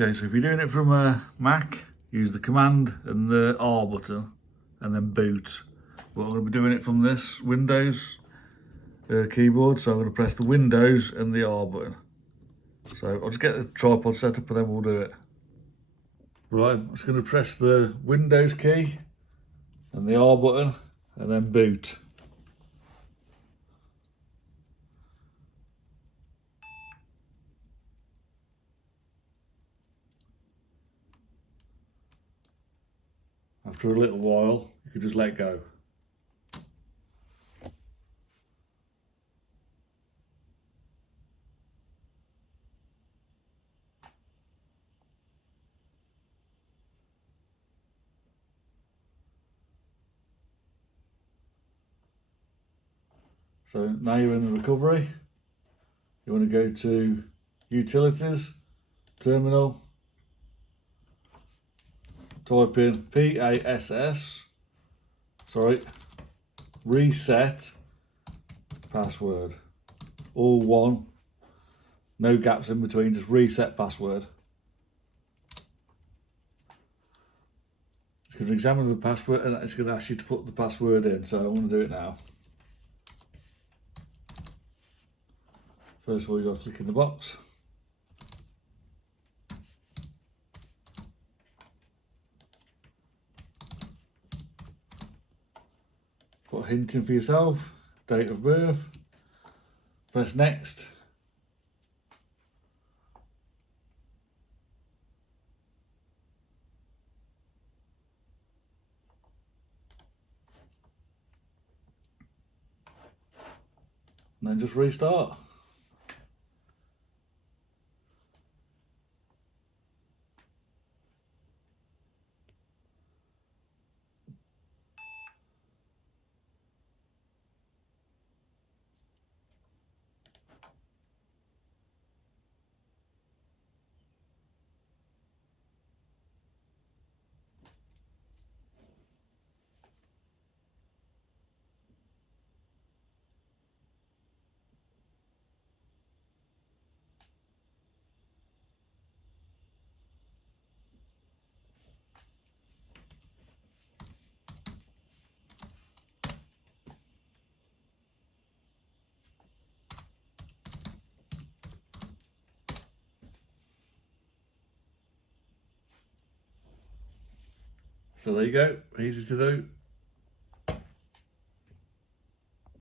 Okay, so if you're doing it from a Mac, use the Command and the R button and then boot. But I'm going to be doing it from this Windows keyboard, so I'm going to press the Windows and the R button. So I'll just get the tripod set up and then we'll do it. Right, I'm just going to press the Windows key and the R button and then boot. After a little while, you can just let go. So now you're in the recovery. You want to go to Utilities, Terminal, type in reset password. All one, no gaps in between, just reset password. It's going to examine the password and it's going to ask you to put the password in, so I want to do it now. First of all, you've got to click in the box. Put a hint in for yourself, date of birth, press next. And then just restart. So there you go, easy to do.